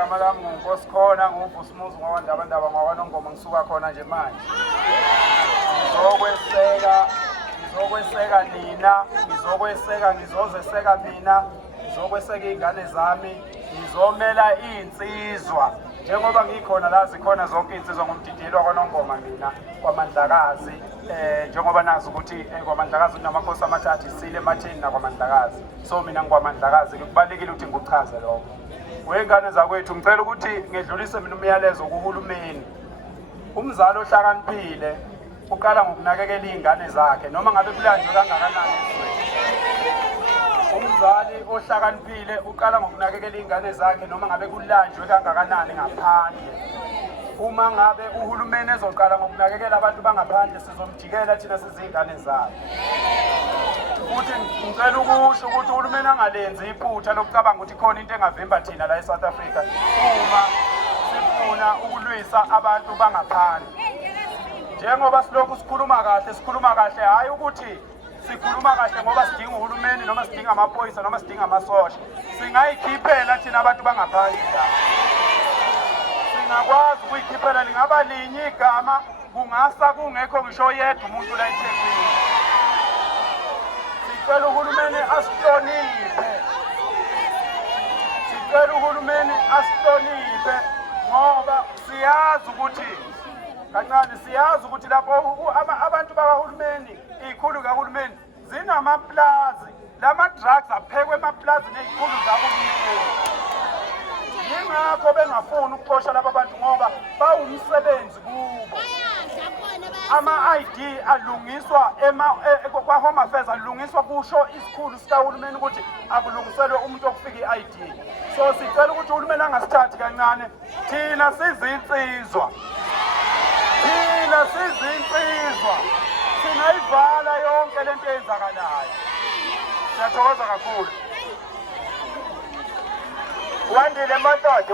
igama lami nguNkosikhona nguVusumuzi ngokwaNdabandaba ngokwaNongoma ngisuka khona nje manje. Ngizokweseka nina, ngizozeseka mina, ngizokweseka iy'ngane zami, ngizomela iy'nsizwa. Njengoba ngikhona la zikhona zonke iy'nsizwa ngumdidiyelwa kwaNongoma mina kwaMandlakazi. Njengoba nazi ukuthi kwaMandlakazi kunamakhosi amathathu, isile ematheni nakwaMandlakazi. So mina ngikwaMandlakazi, kubalulekile ukuthi ngikuchaze lokho. Wey'ngane zakwethu ngicela ukuthi ngedlulise mina umyalezo kuhulumeni. Umzali ohlakaniphile uqala ngokunakekela iy'ngane zakhe noma ngabe kulanjwe kangakanani ezweni. Umzali ohlakaniphile uqala ngokunakekela iy'ngane zakhe noma ngabe kulanjwe kangakanani ngaphandle. Uma ngabe uhulumeni ezoqala ngokunakekela abantu bangaphandle sizomjikela thina sizingane zakhe. Futhi ngicela ukusho ukuthi uhulumeni angalenzi iphutha lokucabanga ukuthi khona into engavimba thina la eSouth Africa uma sifuna ukulwisa abantu bangaphandle. Njengoba silokhu sikhuluma kahle, hayi ukuthi sikhuluma kahle ngoba sidinga uhulumeni noma sidinga amaphoyisa noma sidinga amasosha. Singayikhiphela thina abantu bangaphandle la. Singakwazi ukuyikhiphela, lingaba linye igama, kungasa kungekho ngisho yedwa umuntu la eThekwini. Sicela uhulumeni asihloniphe, ngoba siyazi ukuthi lapho abantu bakahulumeni, iy'khulu kahulumeni zinamaplazi, lama-drugs aphekwe emaplazini ey'khulu zahulumeni. Yingakho bengafuni ukuxosha laba bantu ngoba bawumsebenzi kubo. Ama-ID alungiswa kwa-Home Affairs, alungiswa kusho isikhulu sikahulumeni ukuthi akulungiselwe umuntu okufika i-ID. So sicela ukuthi uhulumeni angasithathi kancane, thina sizinsizwa, singayivala yonke lento eyenzakalayo. Siyathokoza kakhulu. Wandile Mototi.